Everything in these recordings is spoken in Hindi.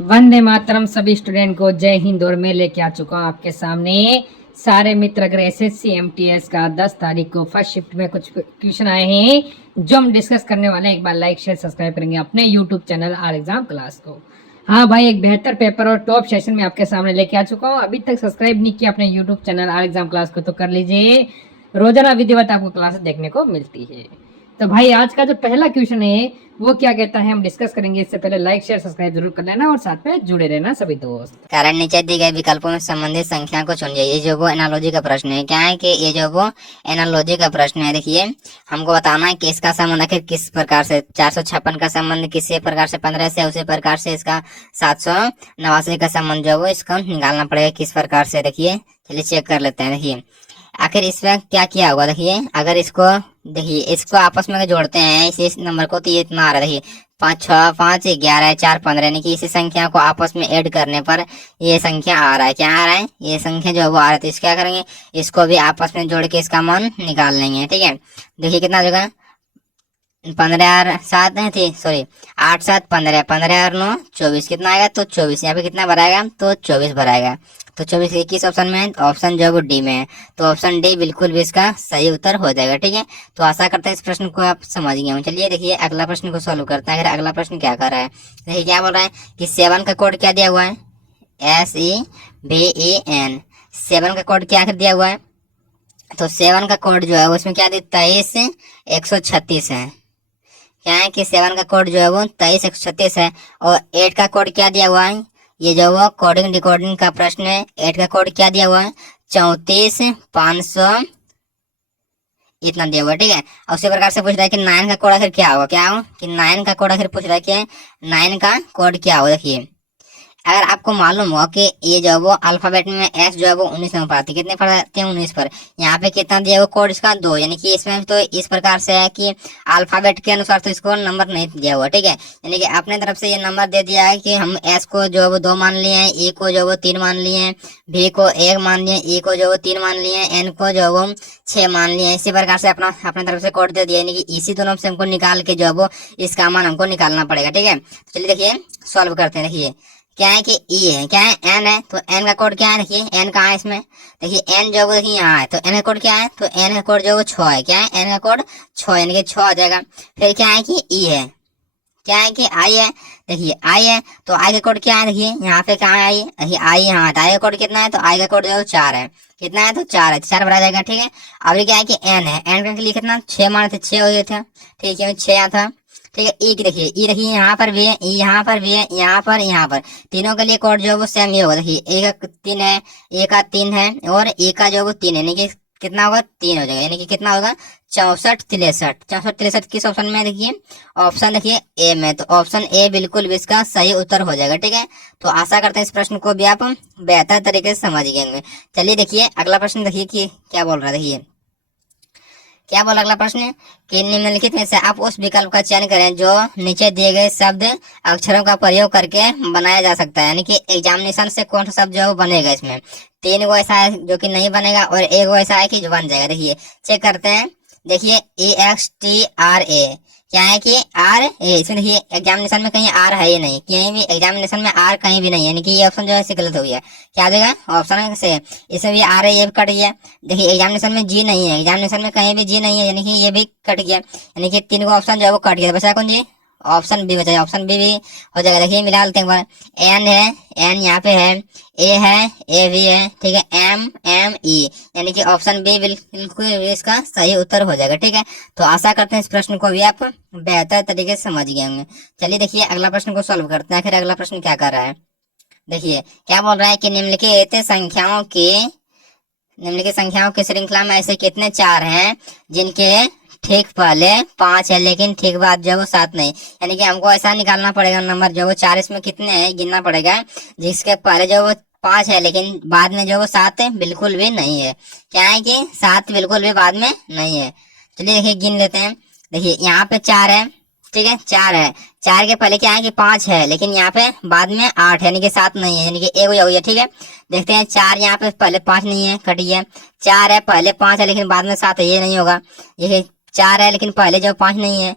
वंदे मातरम सभी स्टूडेंट को जय हिंद। और मैं लेके आ चुका हूँ आपके सामने सारे मित्र अगर एसएससी एमटीएस का 10 तारीख को फर्स्ट शिफ्ट में कुछ क्वेश्चन आए हैं जो हम डिस्कस करने वाले हैं। एक बार लाइक शेयर सब्सक्राइब करेंगे अपने YouTube channel are exam class को। हाँ भाई, एक बेहतर पेपर और टॉप सेशन में आपके सामने लेके आ चुका हूँ। अभी तक सब्सक्राइब नहीं किया अपने YouTube channel are exam class को तो कर लीजिए। रोजाना विधिवत आपको क्लास देखने को मिलती है। तो भाई आज का जो पहला क्वेश्चन है वो क्या कहता है हम डिस्कस करेंगे। इससे पहले लाइक शेयर सब्सक्राइब जरूर कर लेना और साथ में जुड़े रहना सभी दोस्त। कारण नीचे दी गए विकल्पों में संबंधित संख्या को चुनिए। ये जो वो एनालॉजी का प्रश्न है, क्या है कि ये जो वो एनालॉजी का प्रश्न है, देखिए हमको बताना है कि इसका संबंध आखिर किस प्रकार से 456 का संबंध किसी प्रकार से 15 से, उसी प्रकार से इसका 789 का संबंध जो वो इसको निकालना पड़ेगा किस प्रकार से। देखिए चलिए चेक कर लेते हैं। देखिए आखिर इसमें क्या किया होगा। देखिए अगर इसको आपस में जोड़ते हैं इस नंबर को तो ये इतना आ रहा है। देखिए 5, 6, 5, 11, 4, 15 यानी कि इसी संख्या को आपस में ऐड करने पर ये संख्या आ रहा है। क्या आ रहा है? ये संख्या जो है वो आ रहा है। तो इसको क्या करेंगे, इसको भी आपस में जोड़ के इसका मान निकाल लेंगे। ठीक है, देखिए कितना हो जाएगा। 15 और 7 थी, सॉरी 8, 7, 15, 15 और 9, 24 कितना आएगा तो 24। यहाँ पे कितना भराएगा तो 24 भराएगा। तो 24 किस ऑप्शन में है? तो ऑप्शन जो है वो डी में है। तो ऑप्शन डी बिल्कुल भी इसका सही उत्तर हो जाएगा। ठीक है, तो आशा करते हैं इस प्रश्न को आप समझ गए हों। चलिए देखिए अगला प्रश्न को सॉल्व करते हैं। अगर अगला प्रश्न क्या कर रहा है, देखिए क्या बोल रहा है कि 7 का कोड क्या दिया हुआ है, SEVEN। 7 का कोड क्या दिया हुआ है, तो 7 का कोड जो है उसमें क्या दिया, 23, 136 है। क्या है कि 7 का कोड जो है वो 23, 136 है। और 8 का कोड क्या दिया हुआ है, ये जो वो कोडिंग डिकोडिंग का प्रश्न है। 8 का कोड क्या दिया हुआ है, 34, 500 इतना दिया हुआ है। ठीक है, और उसी प्रकार से पूछ रहा है कि 9 का कोड आखिर क्या होगा। क्या हो कि 9 का कोड आखिर पूछ रहा है कि 9 का कोड क्या होगा। देखिए अगर आपको मालूम हो कि ये जो है वो अल्फाबेट में एस जो है वो 19 नंबर आती है, कितने पर आते हैं 19 पर। यहाँ पे कितना दिया वो कोड इसका 2, यानी कि इसमें तो इस प्रकार से है कि अल्फाबेट के अनुसार तो इसको नंबर नहीं दिया हुआ। ठीक है, यानी कि अपने तरफ से ये नंबर दे दिया है कि हम एस को जो है वो 2 मान लिए हैं, ए को जो है वो 3 मान लिए हैं, बी को 1 मान लिए, ई को जो है वो 3 मान लिए, एन को जो है वो 6 मान लिए। इसी प्रकार से अपने तरफ से कोड दे दिया, यानी कि इसी दोनों से हमको निकाल के जो है वो इसका मान हमको निकालना पड़ेगा। ठीक है, चलिए देखिए सॉल्व करते हैं। देखिए क्या है कि ई है, क्या है एन है, तो एन का कोड क्या है। देखिए एन कहाँ है इसमें, देखिए एन जो है देखिए यहाँ है, तो एन का कोड क्या है, तो एन का कोड जो है 6 है। क्या है, एन का कोड 6 यानी कि 6 आ जाएगा। फिर क्या है कि ई है, क्या है कि आई है, देखिए आई है, तो आई का कोड क्या है, देखिए यहाँ पे कहाँ है आई, देखिए आई यहाँ है, तो आई का कोड कितना है, तो आई का कोड जो है 4 है। कितना है, तो 4 है, 4 भरा जाएगा। ठीक है, अब क्या है कि एन है, एन का लिए कितना 6 माने थे, 6 हो गए थे। ठीक है, 6 यहाँ था। ठीक है, ई की देखिए, ई देखिए यहाँ पर भी है, ई यहाँ पर भी है, यहाँ पर तीनों के लिए कोड जो है वो सेम ही होगा। देखिए ए का 3 है, ए का 3 है और ए का जो है वो 3 है, यानी कि कितना होगा 3 हो जाएगा, यानी कि कितना होगा 64, 63 किस ऑप्शन में, देखिए ऑप्शन देखिए ए में। तो ऑप्शन ए बिल्कुल भी इसका सही उत्तर हो जाएगा। ठीक है, तो आशा करते हैं इस प्रश्न को भी आप बेहतर तरीके से समझ गए होंगे। चलिए देखिए अगला प्रश्न देखिए कि क्या बोल रहा है। देखिए क्या बोला अगला प्रश्न कि निम्नलिखित में से आप उस विकल्प का चयन करें जो नीचे दिए गए शब्द अक्षरों का प्रयोग करके बनाया जा सकता है। यानी कि एग्जामिनेशन से कौन सा शब्द जो है वो बनेगा। इसमें 3 को ऐसा है जो कि नहीं बनेगा और 1 को ऐसा है कि जो बन जाएगा। देखिए चेक करते हैं। देखिए EXTRA क्या है कि आर ए, इसमें देखिए एग्जामिनेशन में कहीं आर है ही नहीं, कहीं भी एग्जामिनेशन में आर कहीं भी नहीं, यानी कि ये ऑप्शन जो है गलत हो गया। क्या आ जाएगा ऑप्शन से, इसमें भी आर है, ये भी कट गया। देखिए एग्जामिनेशन में जी नहीं है, एग्जामिनेशन में कहीं भी जी नहीं है, यानी कि ये भी कट गया, यानी कि 3 को ऑप्शन जो है वो कट गया। बचा कौन जी, ऑप्शन बी बचा, ऑप्शन बी भी हो जाएगा। देखिए मिला लेते हैं एक बार, एन है, एन यहाँ पे है, ए है, ए भी है। ठीक है, MME यानी कि ऑप्शन बी बिल्कुल इसका सही उत्तर हो जाएगा। ठीक है, तो आशा करते हैं इस प्रश्न को भी आप बेहतर तरीके से समझ गए होंगे। चलिए देखिए अगला प्रश्न को सॉल्व करते हैं। आखिर अगला प्रश्न क्या कर रहा है, देखिए क्या बोल रहा है कि निम्नलिखित संख्याओं की श्रृंखला में ऐसे कितने 4 हैं जिनके ठीक पहले 5 है लेकिन ठीक बाद जो वो 7 नहीं। यानी कि हमको ऐसा निकालना पड़ेगा नंबर जो वो 4 इसमें कितने हैं गिनना पड़ेगा, जिसके पहले जो वो 5 है लेकिन बाद में जो वो 7 है बिल्कुल भी नहीं है। क्या है कि 7 बिल्कुल भी बाद में नहीं है। चलिए देखिए गिन लेते हैं। देखिए यहाँ पे 4 है, ठीक है 4 है, 4 के पहले क्या है कि 5 है लेकिन यहाँ पे बाद में 8 है, यानी कि 7 नहीं है, यानी कि एक हो गया। ठीक है, देखते हैं 4 यहाँ पे पहले 5 नहीं है, कट गया। 4 है पहले 5 है लेकिन बाद में 7 है, ये नहीं होगा। ये 4 है लेकिन पहले जो 5 नहीं है,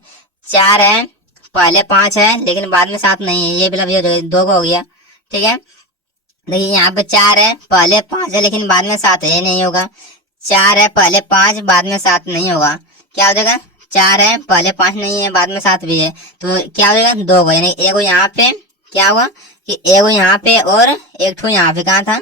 4 है पहले 5 है लेकिन बाद में 7 नहीं है, ये मतलब ये 2 का हो गया। ठीक है, देखिए यहाँ पे 4 है, पहले 5 है लेकिन बाद में 7 है, ये नहीं होगा। 4 है, पहले 5 बाद में 7 नहीं होगा, क्या हो जाएगा? 4 है, पहले 5 नहीं है, बाद में 7 भी है, तो क्या हो जाएगा? 2 होगा। यानी एक यहाँ पे क्या हुआ कि एक यहाँ पे और एक ठो यहाँ पे, कहाँ था?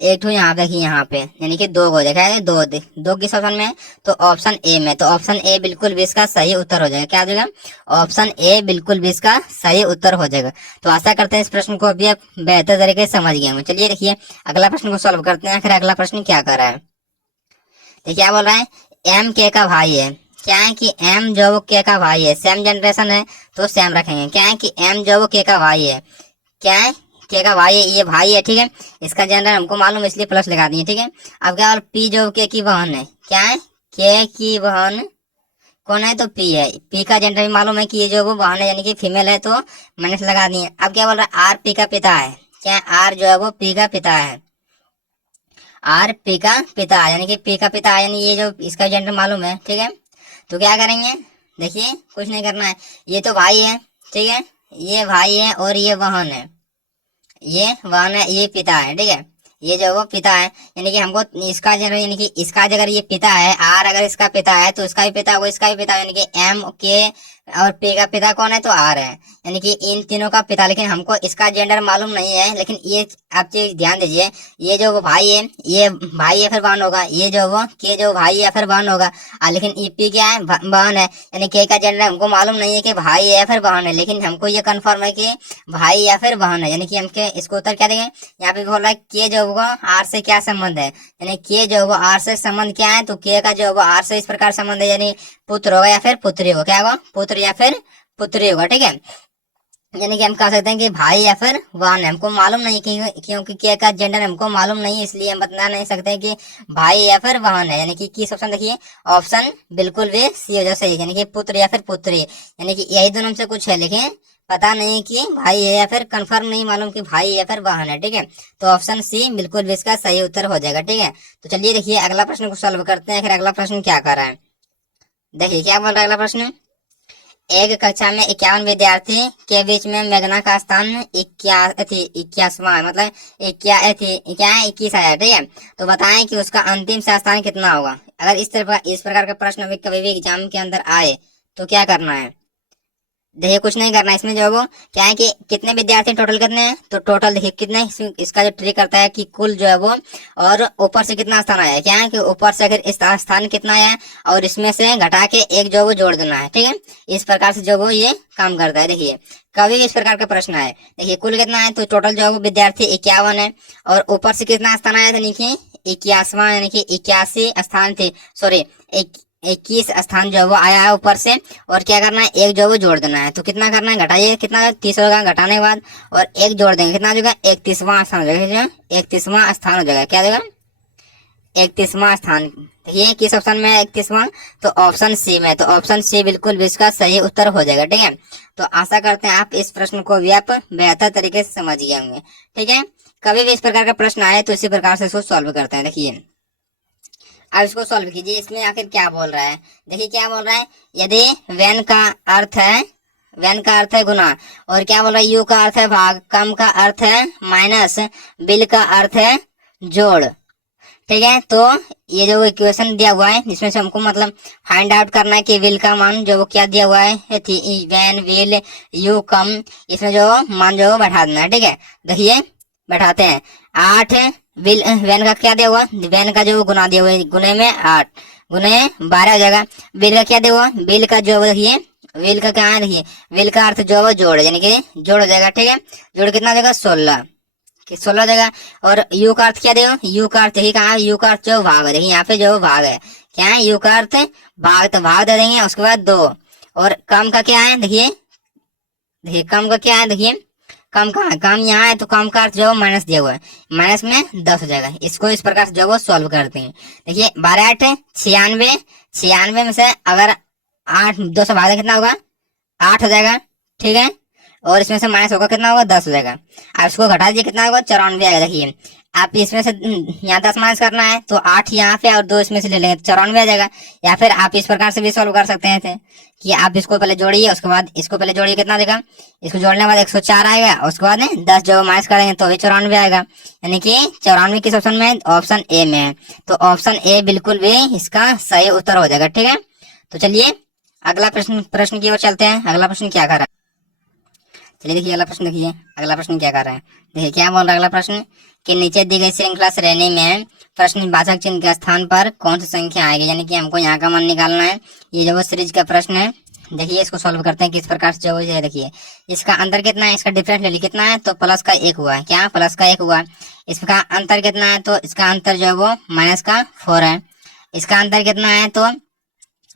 एक ठो यहाँ पे, यहाँ पे, यानी कि 2 हो जाएगा। 2 किस ऑप्शन में है? तो ऑप्शन ए में। तो ऑप्शन ए बिल्कुल भी इसका सही उत्तर हो जाएगा। क्या हो जाएगा? ऑप्शन ए बिल्कुल भी इसका सही उत्तर हो जाएगा। तो आशा करते हैं इस प्रश्न को अभी आप बेहतर तरीके से समझ गए होंगे। चलिए देखिए अगला प्रश्न को सॉल्व करते हैं। आखिर अगला प्रश्न क्या कर रहा है, तो क्या बोल रहा है? एम के का भाई है। क्या है कि एम जो वो के का भाई है, सेम जनरेशन है तो सेम रखेंगे। क्या है कि एम जो वो के का भाई है, क्या है? के का भाई है, ये भाई है। ठीक है, इसका जनरल हमको मालूम है इसलिए प्लस लगा दिए। ठीक है, अब क्या? पी जो के की बहन है, क्या है? के की बहन कौन है? तो पी है। पी का जेंडर भी मालूम है कि ये जो वो बहन है यानी कि फीमेल है, तो माइनस लगा दिए। अब क्या बोल रहा है? आर पी का पिता है। क्या है? आर जो है वो पी का पिता है। आर पी का पिता है यानी कि पी का पिता है, यानी ये जो इसका जेंडर मालूम है। ठीक है, तो क्या करेंगे? देखिए कुछ नहीं करना है, ये तो भाई है। ठीक है, ये भाई है और ये बहन है, ये बहन है, ये पिता है। ठीक है, ये जो वो पिता है, यानी कि हमको इसका जो यानी कि इसका अगर ये पिता है, आर अगर इसका पिता है तो इसका भी पिता होगा, इसका भी पिता, यानी कि एम के और पी का पिता कौन है? तो आर है, यानी कि इन तीनों का पिता। लेकिन हमको इसका जेंडर मालूम नहीं है, लेकिन ये आप चीज ध्यान दीजिए, ये जो वो भाई है, ये भाई या फिर बहन होगा, ये जो वो के जो भाई या फिर बहन होगा। लेकिन ये पी क्या है? बहन है, यानी के का जेंडर हमको मालूम नहीं है कि भाई है या फिर बहन है, लेकिन हमको ये कंफर्म है कि भाई या फिर बहन है, यानी कि हमके इसको उत्तर क्या देंगे? यहाँ पे बोल रहा है के जो होगा आर से क्या संबंध है, यानी के जो होगा आर से संबंध क्या है? तो के का जो होगा आर से इस प्रकार संबंध है, यानी पुत्र होगा या फिर पुत्री होगा। क्या होगा? पुत्र या फिर पुत्री होगा। ठीक है, यानी कि हम कह सकते हैं कि भाई या फिर बहन है। हमको मालूम नहीं क्योंकि के का जेंडर हमको मालूम नहीं है, इसलिए हम बता नहीं सकते कि भाई या फिर बहन है। यानी कि किस ऑप्शन? देखिए ऑप्शन बिल्कुल भी सी हो जाए सही, यानी कि पुत्र या फिर पुत्री, यानी कि यही दोनों से कुछ है, लेकिन पता नहीं कि भाई है या फिर कंफर्म नहीं मालूम कि भाई या फिर बहन है। ठीक है, तो ऑप्शन सी बिल्कुल भी इसका सही उत्तर हो जाएगा। ठीक है, तो चलिए देखिए अगला प्रश्न को सॉल्व करते हैं। फिर अगला प्रश्न क्या कर रहा है, देखिए क्या बोल रहा है अगला प्रश्न। एक कक्षा में 51 विद्यार्थी के बीच में मेघना का स्थान 21वां है, मतलब 21 आया। ठीक है, तो बताएं कि उसका अंतिम से स्थान कितना होगा। अगर इस प्रकार का प्रश्न अभी कभी भी एग्जाम के अंदर आए तो क्या करना है? देखिए कुछ नहीं करना है, इसमें जो है वो क्या है कि कितने विद्यार्थी टोटल कितने हैं, तो टोटल देखिए कितने, इसका जो ट्रिक करता है कि कुल जो है वो और ऊपर से कितना स्थान आया है। क्या है कि ऊपर से अगर इस स्थान कितना आया है और इसमें से घटा के एक जो वो जोड़ देना है। ठीक है, इस प्रकार से जो वो ये काम करता है। देखिए कभी भी इस प्रकार का प्रश्न आए, देखिए कुल कितना है, तो टोटल जो है वो विद्यार्थी 51 है और ऊपर से कितना स्थान आया था? देखिए 81वां, यानी कि 81 स्थान थे, सॉरी 21 स्थान जो है वो आया है ऊपर से, और क्या करना है? एक जो वो जोड़ देना है। तो कितना करना है? घटाइए, कितना 30 होगा, घटाने के बाद और एक जोड़ देंगे, कितना हो जाएगा? 31वां स्थान हो जाएगा। 31वां स्थान हो जाएगा, क्या देगा? 31वां स्थान। ये किस ऑप्शन में है 31वां? तो ऑप्शन सी में। तो ऑप्शन सी बिल्कुल भी इसका सही उत्तर हो जाएगा। ठीक है, तो आशा करते हैं आप इस प्रश्न को भी आप बेहतर तरीके से समझ गए होंगे। ठीक है, कभी भी इस प्रकार का प्रश्न आए तो इसी प्रकार से इसको सॉल्व करते हैं। देखिए अब इसको सॉल्व कीजिए, इसमें आखिर क्या बोल रहा है। देखिए क्या बोल रहा है, यदि वेन का अर्थ है, वेन का अर्थ है गुना, और क्या बोल रहा है, यू का अर्थ है भाग, कम का अर्थ है माइनस, बिल का अर्थ है जोड़। ठीक है, तो ये जो इक्वेशन दिया हुआ है जिसमें से हमको मतलब फाइंड आउट करना है कि विल का मान जो वो क्या दिया हुआ है, थी वेन विल यू कम, इसमें जो मान जो बैठा देना है। ठीक है, देखिए बैठाते हैं। 8 विल वेन का क्या दिया हुआ, वेन का जो गुना दिया हुआ है, गुने में 8 गुने 12 हो जाएगा। बिल का क्या दिया हुआ, बिल का जो देखिए विल का क्या है, देखिए विल का अर्थ जो है जोड़, यानी कि जोड़ हो जाएगा। ठीक है, जोड़ कितना हो जाएगा 16 हो जाएगा। और यू का अर्थ क्या देगा, यू का अर्थ यही कहा, यू का अर्थ जो भाग है, देखिए यहाँ पे जो भाग है, क्या है यू का अर्थ भाग, तो भाग दे देंगे, उसके बाद 2। और कम का क्या है, देखिए देखिए कम का क्या है, देखिए कम कहाँ है, कम यहाँ है, तो कम का अर्थ जो है माइनस दिया हुआ है, माइनस में 10 हो जाएगा। इसको इस प्रकार से जो है सॉल्व करते हैं। देखिए 12 8 96, 96 में से अगर 8 2 से भाग कितना होगा, 8 हो जाएगा। ठीक है, और इसमें से माइनस होगा कितना होगा, 10 हो जाएगा। अब इसको घटा दीजिए, कितना होगा 94 आएगा। देखिए आप इसमें से यहाँ 10 माइनस करना है तो 8 यहाँ पे और 2 इसमें से ले लेंगे तो 94 आ जाएगा। या फिर आप इस प्रकार से भी सॉल्व कर सकते हैं थे कि आप इसको पहले जोड़िए, उसके बाद इसको पहले जोड़िए, कितना देगा, इसको जोड़ने के बाद 104 आएगा, उसके बाद 10 जो माइनस करेंगे तो भी 94 आएगा। यानी कि 94 किस ऑप्शन में है, ऑप्शन ए में है। तो ऑप्शन ए बिल्कुल भी इसका सही उत्तर हो जाएगा। ठीक है, तो चलिए अगला प्रश्न की ओर चलते हैं। अगला प्रश्न क्या कर रहा है, चलिए देखिए अगला प्रश्न। देखिए अगला प्रश्न क्या कर रहा है, देखिए क्या बोल रहा है अगला प्रश्न कि नीचे दी गई श्रृंखला श्रेणी में प्रश्नवाचक चिन्ह के स्थान पर कौन सी संख्या आएगी। यानी कि हमको यहाँ का मान निकालना है। ये जो वो सीरीज का प्रश्न है, देखिए इसको सॉल्व करते हैं किस प्रकार से जो है। देखिए इसका अंतर कितना है, इसका डिफरेंस ले ली कितना है, तो प्लस का 1 हुआ है। क्या प्लस का 1 हुआ है। इसका अंतर कितना है, तो इसका अंतर जो है वो माइनस का 4 है। इसका अंतर कितना है, तो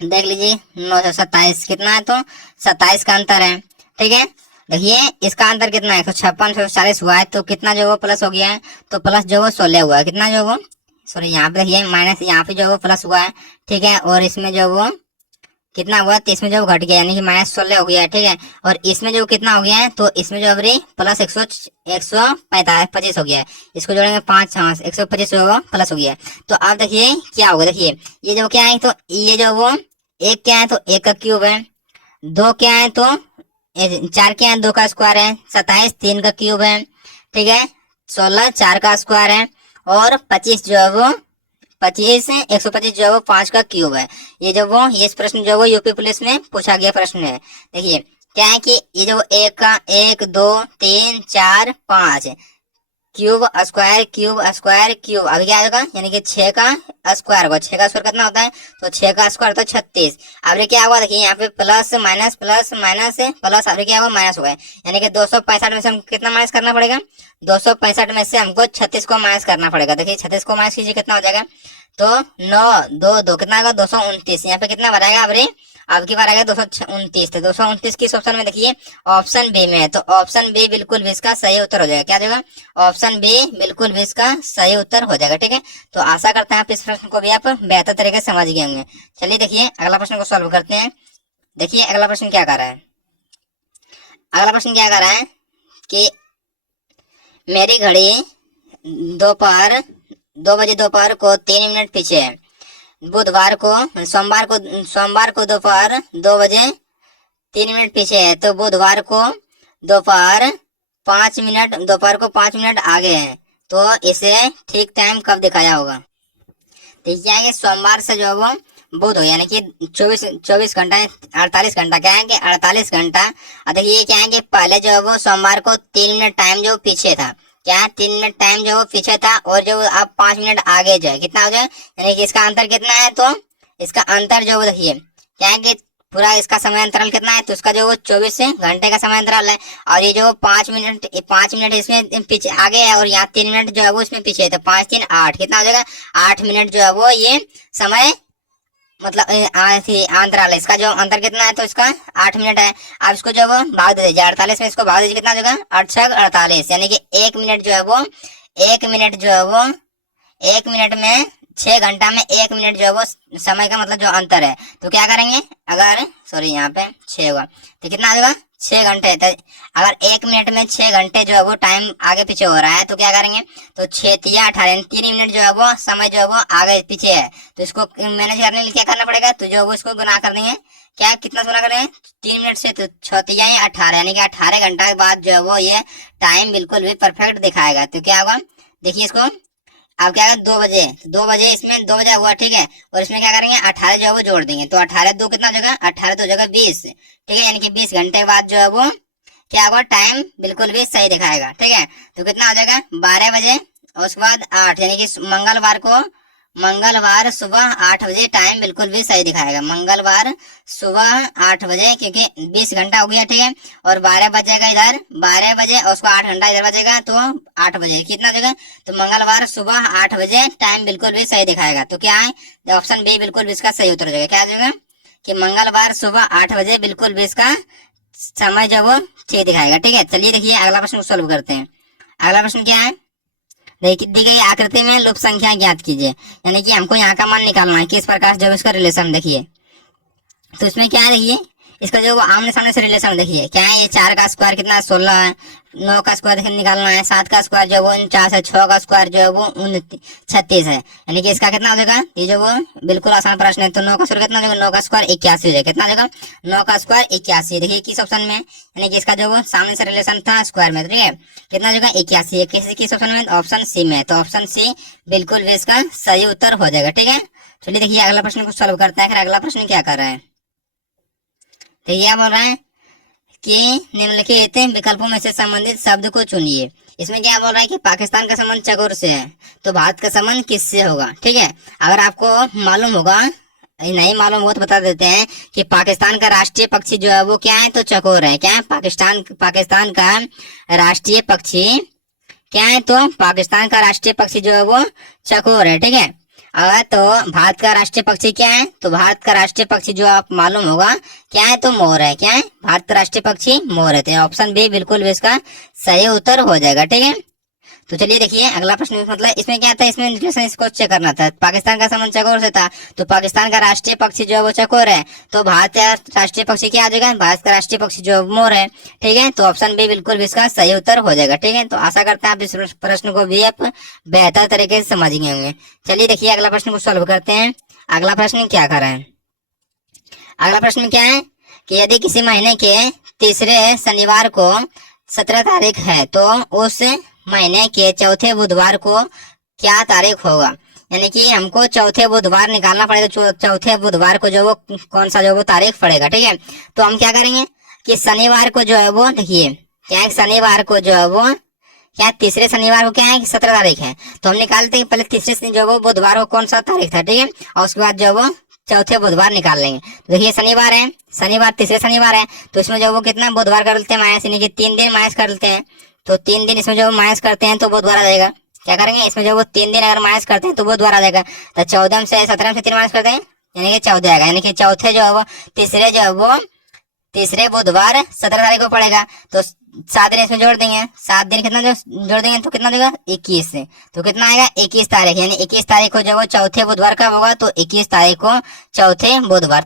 देख लीजिए 927 कितना है, तो 27 का अंतर है। ठीक है, देखिए इसका अंतर कितना है, 156 से 40 हुआ है, तो कितना जो वो प्लस हो गया है, तो प्लस जो वो 16 हुआ है। कितना जो वो, सॉरी यहाँ पे देखिए माइनस, यहाँ पे जो वो प्लस हुआ है। ठीक है, और इसमें जो वो कितना हुआ, तो इसमें जो घट गया यानी कि माइनस 16 हो गया है। ठीक है, और इसमें जो कितना हो गया है, तो इसमें जो अभी प्लस 125 हो गया है। इसको जोड़ेंगे 5 125 प्लस हो गया है। तो अब देखिए क्या होगा, देखिए ये जो क्या है, तो ये जो वो एक क्या है, तो 1 का क्यूब है, 2 क्या है, तो 4 क्या है, 2 का स्क्वायर है, 27 3 का क्यूब है। ठीक है, 16 4 का स्क्वायर है, और 25 जो है वो 125 जो है वो 5 का क्यूब है। ये जो वो ये प्रश्न जो वो यूपी पुलिस में पूछा गया प्रश्न है। देखिए क्या है कि ये जो 1 2 3 4 5 cube square cube square cube, अभी क्या होगा, यानी कि 6 का स्क्वायर होगा। 6 का स्क्वायर कितना होता है, तो 6 का स्क्वायर तो 36। अब क्या हुआ, देखिए यहाँ पे plus minus plus minus plus, अभी क्या हुआ, माइनस हो गया। यानी कि 265 में से हमको कितना माइनस करना पड़ेगा, 265 में से हमको 36 को माइनस करना पड़ेगा। देखिए 36 को माइनस कीजिए, कितना हो जाएगा, तो 9 2 2 कितना होगा, 229। यहाँ पे कितना बढ़ाएगा, अब की बार आएगा 229। तो 229 किस ऑप्शन में, देखिए ऑप्शन बी में है। तो ऑप्शन बी बिल्कुल भी इसका सही उत्तर हो जाएगा। क्या देगा, ऑप्शन बी बिल्कुल भी इसका सही उत्तर हो जाएगा। ठीक है, तो आशा करते हैं आप इस प्रश्न को भी आप बेहतर तरीके से समझ गए होंगे। चलिए देखिए अगला प्रश्न को सॉल्व करते हैं। देखिए अगला प्रश्न क्या कर रहा है, अगला प्रश्न क्या कर रहा है कि मेरी घड़ी दोपहर 2 बजे दोपहर को 3 मिनट पीछे है। सोमवार को दोपहर 2 बजे 3 मिनट पीछे है, तो बुधवार को दोपहर 5 मिनट आगे है। तो इसे ठीक टाइम कब दिखाया होगा। तो क्या है, सोमवार से जो वो बुध हो, यानी कि 24 घंटा 48 घंटा, क्या है कि 48 घंटा। और देखिए क्या है कि पहले जो वो सोमवार को 3 मिनट टाइम जो पीछे था, क्या 3 मिनट टाइम जो पीछे था, और जो अब 5 मिनट आगे जाए, कितना हो जाए, यानी कि इसका अंतर कितना है, तो इसका अंतर जो देखिए क्या है कि पूरा इसका समय अंतराल कितना है, तो इसका जो वो 24 घंटे का समय अंतराल है। और ये जो 5 मिनट इसमें पीछे आगे है, और यहाँ 3 मिनट जो है वो इसमें पीछे है, तो 5 3 8 कितना हो जाएगा, 8 मिनट जो है वो ये समय मतलब अंतराल है। इसका जो अंतर कितना है, तो इसका 8 मिनट है। अब इसको जो वो भाग दे दीजिए 48 में, इसको भाग दीजिए, कितना हो जाएगा, 8 48, यानी कि 1 मिनट जो है वो 1 मिनट जो है वो 1 मिनट में 6 घंटा में 1 मिनट जो है वो समय का मतलब जो अंतर है। तो क्या करेंगे, अगर सॉरी यहाँ पे 6 होगा, तो कितना आ जाएगा, 6 घंटे। तो अगर 1 मिनट में 6 घंटे जो है वो टाइम आगे पीछे हो रहा है, तो क्या करेंगे, तो 6 या 18 3 मिनट जो है वो समय जो है वो आगे पीछे है। तो इसको मैनेज करने के लिए क्या करना पड़ेगा, तो जो वो इसको गुना कर देंगे, क्या कितना गुना करेंगे, 3 मिनट से, तो 6 या 18, यानी कि 18 घंटा के बाद जो है वो ये टाइम बिल्कुल भी परफेक्ट दिखाएगा। तो क्या होगा, देखिए इसको अब क्या है, 2 बजे इसमें 2 बजे हुआ। ठीक है, और इसमें क्या करेंगे, 18 जो है वो जोड़ देंगे, तो 18 2 कितना हो जाएगा, 18 2 जगह 20। ठीक है, यानी कि 20 घंटे के बाद जो है वो क्या होगा, टाइम बिल्कुल भी सही दिखाएगा। ठीक है, तो कितना हो जाएगा, 12 बजे, और उसके बाद 8, यानी कि मंगलवार सुबह 8 बजे टाइम बिल्कुल भी सही दिखाएगा। मंगलवार सुबह 8 बजे, क्योंकि 20 घंटा हो गया। ठीक है, और 12 बजेगा इधर 12 बजे, और उसको 8 घंटा इधर बजेगा, तो 8 बजे कितना देगा, तो मंगलवार सुबह 8 बजे टाइम बिल्कुल भी सही दिखाएगा। तो क्या है, ऑप्शन बी बिल्कुल भी इसका सही उत्तर हो जाएगा। क्या आ जाएगा कि मंगलवार सुबह 8 बजे बिल्कुल भी इसका समय जो वो ठीक दिखाएगा। ठीक है, चलिए देखिए अगला प्रश्न सोल्व करते हैं। अगला प्रश्न क्या है, देखिए दी गई आकृति में लुप्त संख्या ज्ञात कीजिए। यानी कि हमको यहाँ का मान निकालना है, किस प्रकार से जब इसका रिलेशन देखिए। तो इसमें क्या है, देखिए इसका जो वो आमने सामने से रिलेशन देखिए क्या है, ये 4 का स्क्वायर कितना 16 है, 9 का स्क्वायर देखिए निकालना है, 7 का स्क्वायर जो वो 49 है, 6 का स्क्वायर जो है वो 36 है, यानी कि इसका कितना हो जाएगा, ये जो वो बिल्कुल आसान प्रश्न है। तो 9 का स्क्वायर कितना हो जाएगा, 9 का स्क्वायर 81 हो जाएगा, कितना हो जाएगा 9 का स्क्वायर 81। देखिए किस ऑप्शन में, यानी कि इसका जो वो सामने से रिलेशन था स्क्वायर में, ठीक है, कितना हो जाएगा 81, किस ऑप्शन में, ऑप्शन सी में। तो ऑप्शन सी बिल्कुल भी इसका सही उत्तर हो जाएगा, ठीक है। चलिए देखिए अगला प्रश्न को सॉल्व करते हैं। फिर अगला प्रश्न क्या कर रहा है, तो यह बोल रहा है कि निम्नलिखित विकल्पों में से संबंधित शब्द को चुनिए। इसमें क्या बोल रहा है कि पाकिस्तान का संबंध चकोर से है, तो भारत का संबंध किससे होगा, ठीक है। अगर आपको मालूम होगा, नहीं मालूम हो तो बता देते हैं कि पाकिस्तान का राष्ट्रीय पक्षी जो है वो क्या है, तो चकोर है। क्या है, पाकिस्तान का राष्ट्रीय पक्षी क्या है, तो पाकिस्तान का राष्ट्रीय पक्षी जो है वो चकोर है, ठीक है। तो भारत का राष्ट्रीय पक्षी क्या है, तो भारत का राष्ट्रीय पक्षी जो आप मालूम होगा क्या है, तो मोर है। क्या है, भारत का राष्ट्रीय पक्षी मोर है। तो ऑप्शन बी बिल्कुल भी इसका सही उत्तर हो जाएगा, ठीक है। तो चलिए देखिए अगला प्रश्न, मतलब इसमें क्या था, इसमें रिलेशन इसको चेक करना था। पाकिस्तान का संबंध चकोर से था, तो पाकिस्तान का राष्ट्रीय पक्षी जो है वो चकोर है, तो भारत का राष्ट्रीय पक्षी क्या आ जाएगा, भारत का राष्ट्रीय पक्षी जो मोर है, ठीक है। तो ऑप्शन बी बिल्कुल भी इसका सही उत्तर हो जाएगा, ठीक है। तो आशा करते हैं आप इस प्रश्न को भी आप बेहतर तरीके से समझ गए होंगे। चलिए देखिए अगला प्रश्न को सॉल्व करते हैं। अगला प्रश्न क्या कर रहे हैं, अगला प्रश्न क्या है कि यदि किसी महीने के तीसरे शनिवार को 17 तारीख है, तो उस महीने के चौथे बुधवार को क्या तारीख होगा। यानी कि हमको चौथे बुधवार निकालना पड़ेगा, चौथे बुधवार को जो वो कौन सा जो वो तारीख पड़ेगा, ठीक है। तो हम क्या करेंगे कि शनिवार को जो है वो देखिए क्या है, शनिवार को जो है वो क्या, तीसरे शनिवार को क्या है कि 17 तारीख है, तो हम निकालते हैं पहले तीसरे जो वो बुधवार को कौन सा तारीख था, ठीक है, और उसके बाद जो वो चौथे बुधवार निकाल लेंगे। तो देखिए शनिवार है, शनिवार तीसरे शनिवार है, तो इसमें जो वो कितना बुधवार कर लेते हैं माइनस, यानी कि 3 दिन माइनस कर लेते हैं। तो 3 दिन इसमें जो माइनस करते हैं तो बुधवार आ जाएगा। क्या करेंगे, इसमें जो वो 3 दिन अगर माइनस करते हैं तो बुधवार आ जाएगा। तो 14 से 17 से 3 माइनस करते हैं, यानी कि 14 आएगा, यानी कि चौथे जो है वो तीसरे जो है वो तीसरे बुधवार 17 तारीख को पड़ेगा। तो 7 दिन इसमें जोड़ देंगे, 7 दिन कितना जो जोड़ देंगे तो कितना देगा 21 से, तो कितना आएगा 21 तारीख, यानी 21 तारीख को जो वो चौथे बुधवार कब होगा, तो 21 तारीख को चौथे बुधवार,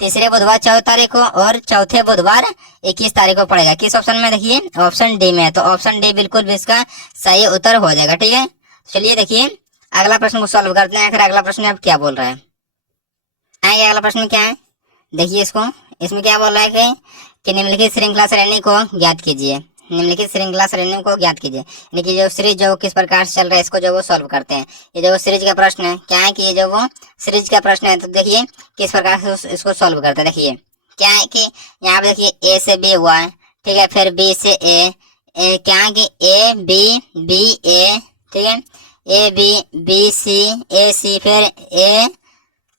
तीसरे बुधवार 14 तारीख को और चौथे बुधवार 21 तारीख को पड़ेगा। किस ऑप्शन में, देखिए ऑप्शन डी में। तो ऑप्शन डी बिल्कुल भी इसका सही उत्तर हो जाएगा, ठीक है। चलिए देखिए अगला प्रश्न को सॉल्व करते हैं। फिर अगला प्रश्न अब क्या बोल रहा है, अगला प्रश्न क्या है, देखिए इसको, इसमें क्या बोल रहा है कि निम्नलिखित श्रृंखला श्रेणी को ज्ञात कीजिए, निम्नलिखित श्रृंखला श्रेणी को ज्ञात कीजिए, यानी कि जो सीरीज जो किस प्रकार से चल रहा है इसको जो वो सॉल्व करते हैं। ये जो सीरीज का प्रश्न है, क्या है कि ये जो वो सीरीज का प्रश्न है, तो देखिए किस प्रकार से इसको सॉल्व करते हैं। देखिए क्या है कि यहाँ पे देखिए ए से बी हुआ है, ठीक है, फिर बी से ए, क्या है कि ए बी ए, ठीक है, ए बी सी, ए सी, फिर ए,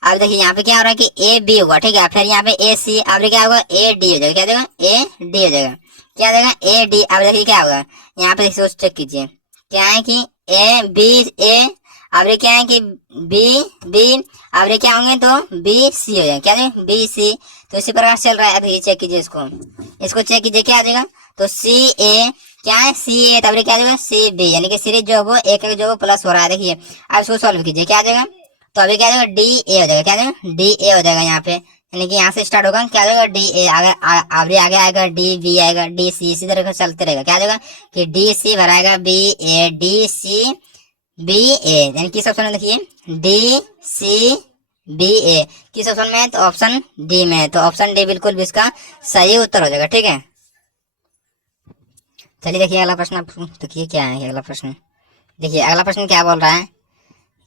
अब देखिए यहाँ पे क्या हो रहा है कि ए बी होगा, ठीक है, फिर यहाँ पे ए सी, अब क्या होगा ए डी हो जाएगा, क्या देगा ए डी हो जाएगा, क्या देगा ए डी। अब देखिए क्या होगा, यहाँ पे देखिए चेक कीजिए, क्या है कि ए बी ए, अब क्या है कि बी, अब क्या होंगे तो बी सी हो जाएगा, क्या देगा बी सी। तो इसी प्रकार चल रहा है। अब ये चेक कीजिए इसको चेक कीजिए, क्या आ जाएगा, तो सी ए, क्या है सी ए, तब क्या आ जाएगा सी बी, यानी कि सीरीज जो है वो एक जो वो प्लस हो रहा है। देखिए अब इसको सॉल्व कीजिए, क्या आ जाएगा, तो अभी क्या आ जाएगा डी ए हो जाएगा, क्या आ जाएगा डी ए हो जाएगा यहाँ पे, यानी कि यहाँ से स्टार्ट होगा, क्या आ जाएगा डी ए, अभी आगे आएगा डी बी आएगा, डी सी, इसी तरह से चलते रहेगा। क्या आ जाएगा कि डी सी भराएगा बी ए, डी सी बी ए, यानी किस ऑप्शन में, देखिए डी सी बी ए, किस ऑप्शन में है, तो ऑप्शन डी में है। तो ऑप्शन डी बिल्कुल भी इसका सही उत्तर हो जाएगा, ठीक है। चलिए देखिए अगला प्रश्न, देखिए क्या है अगला प्रश्न। देखिए अगला प्रश्न क्या बोल रहा है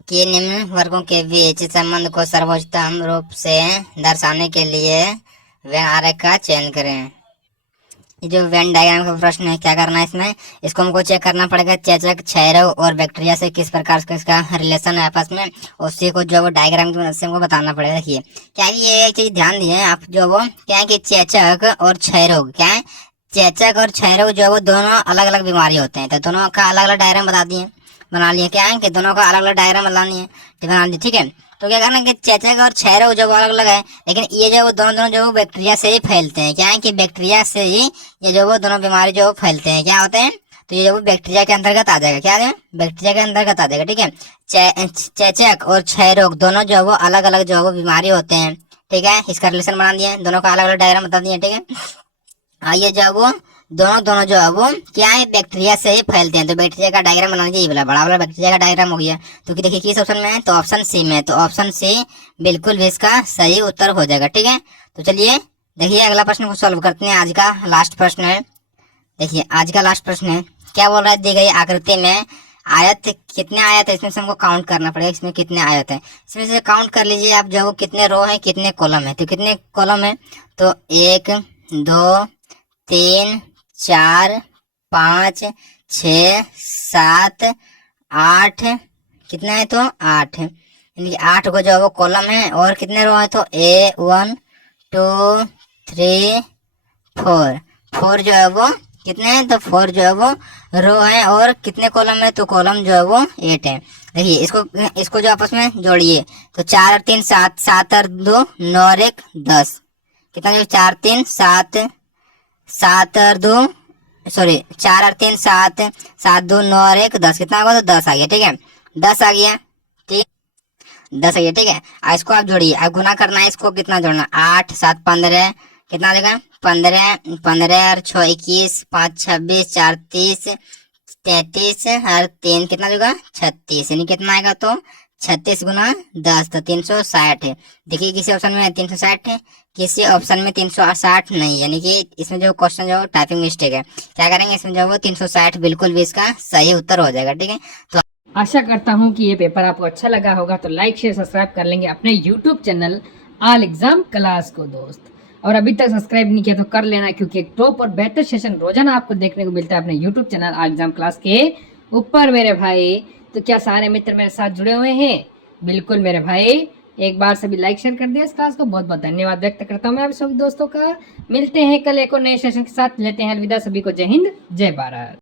कि निम्न वर्गों के बीच संबंध को सर्वोत्तम रूप से दर्शाने के लिए वेन आरेख का चयन करें। ये जो वेन डायग्राम का प्रश्न है, क्या करना है इसमें, इसको हमको चेक करना पड़ेगा चेचक, क्षयरोग और बैक्टीरिया से किस प्रकार से इसका रिलेशन है आपस में, उसी को जो वो डायग्राम की मदद से हमको बताना पड़ेगा। देखिए क्या है, ये एक चीज ध्यान दिए आप, जो वो क्या है कि चेचक और क्षयरोग, क्या है चेचक और क्षयरोग जो वो दोनों अलग अलग बीमारी होते हैं, तो दोनों का अलग अलग डायग्राम बना लिए, क्या है कि दोनों का अलग अलग डायग्राम बना लिए, ठीक है। तो क्या करना कि चेचक और क्षयरोग जो अलग अलग है, लेकिन ये जो वो दोनों जो वो बैक्टीरिया से ही फैलते हैं, क्या है कि बैक्टीरिया से ही ये जो वो दोनों बीमारी जो फैलते हैं, क्या होते हैं, तो ये जो वो बैक्टीरिया के अंतर्गत आ जाएगा, क्या है बैक्टीरिया के अंतर्गत आ जाएगा, ठीक है। चेचक और क्षयरोग दोनों जो वो अलग अलग जो वो बीमारी होते हैं, ठीक है, इसका रिलेशन बना दिया, दोनों का अलग अलग डायग्राम बता दिया। ठीक है, आइए जो है वो दोनों जो है वो क्या है, बैक्टीरिया से ही फैलते हैं। तो बैक्टीरिया का डायग्राम बना दीजिए, ये वाला बड़ा वाला बैक्टीरिया का डायग्राम हो गया। तो देखिए किस ऑप्शन में है, तो ऑप्शन सी में है। तो ऑप्शन सी बिल्कुल भी इसका सही उत्तर हो जाएगा। ठीक है, तो चलिए देखिए अगला प्रश्न को सॉल्व करते हैं। आज का लास्ट प्रश्न है, देखिए आज का लास्ट प्रश्न है, क्या बोल रहा है, दी गई आकृति में आयत कितने आयत है, इसमें से हमको काउंट करना पड़ेगा, इसमें कितने आयत है। इसमें से काउंट कर लीजिए आप, जो कितने रो है कितने कॉलम है। तो कितने कॉलम है, तो 1 2 3 4 5 6 7 8, कितना है, तो 8, यानी कि 8 को जो है वो कॉलम है। और कितने रो है, तो A1 2 3 4, 4 जो है वो कितने हैं, तो 4 जो है वो रो है। और कितने कॉलम है, तो कॉलम जो है वो 8 है। देखिए इसको जो आपस में जोड़िए, तो 4 और 3 7, 7 और 2 9 और 1 10, कितना जो 4 3 7, 7 और 2 सॉरी 4 और 3 7, 7 2 9 और 1 10, कितना होगा, तो 10 आ गया। ठीक है, 10 आ गया। ठीक, 10 आ गया। ठीक है, इसको आप जोड़िए, अब गुना करना है, इसको कितना जोड़ना, 8 7 15, कितना आ जाएगा, 15 15 और 6 21, 5 26, 4 30, 33 और 3 कितना होगा, 36, यानी कितना आएगा, तो 36 गुना 10, तो 360 है। देखिए किसी ऑप्शन में 360 है, किसी ऑप्शन में 360 नहीं, यानी कि इसमें जो क्वेश्चन जो टाइपिंग मिस्टेक है। क्या करेंगे, इसमें जो वो 360 बिल्कुल भी इसका सही उत्तर हो जाएगा। ठीक है, तो आशा करता हूँ कि ये पेपर आपको अच्छा लगा होगा। तो लाइक शेयर सब्सक्राइब कर लेंगे अपने YouTube channel all exam class को दोस्त। और अभी तक सब्सक्राइब नहीं किया तो कर लेना, क्योंकि एक टॉप और बेहतर सेशन रोजाना आपको देखने को मिलता है अपने YouTube channel all exam class के ऊपर मेरे भाई। तो क्या सारे मित्र मेरे साथ जुड़े हुए हैं? बिल्कुल मेरे भाई, एक बार सभी लाइक शेयर कर दिया इस क्लास को। बहुत बहुत धन्यवाद व्यक्त करता हूँ मैं आप सभी दोस्तों का। मिलते हैं कल एक और नए सेशन के साथ, लेते हैं अलविदा सभी को। जय हिंद जय भारत।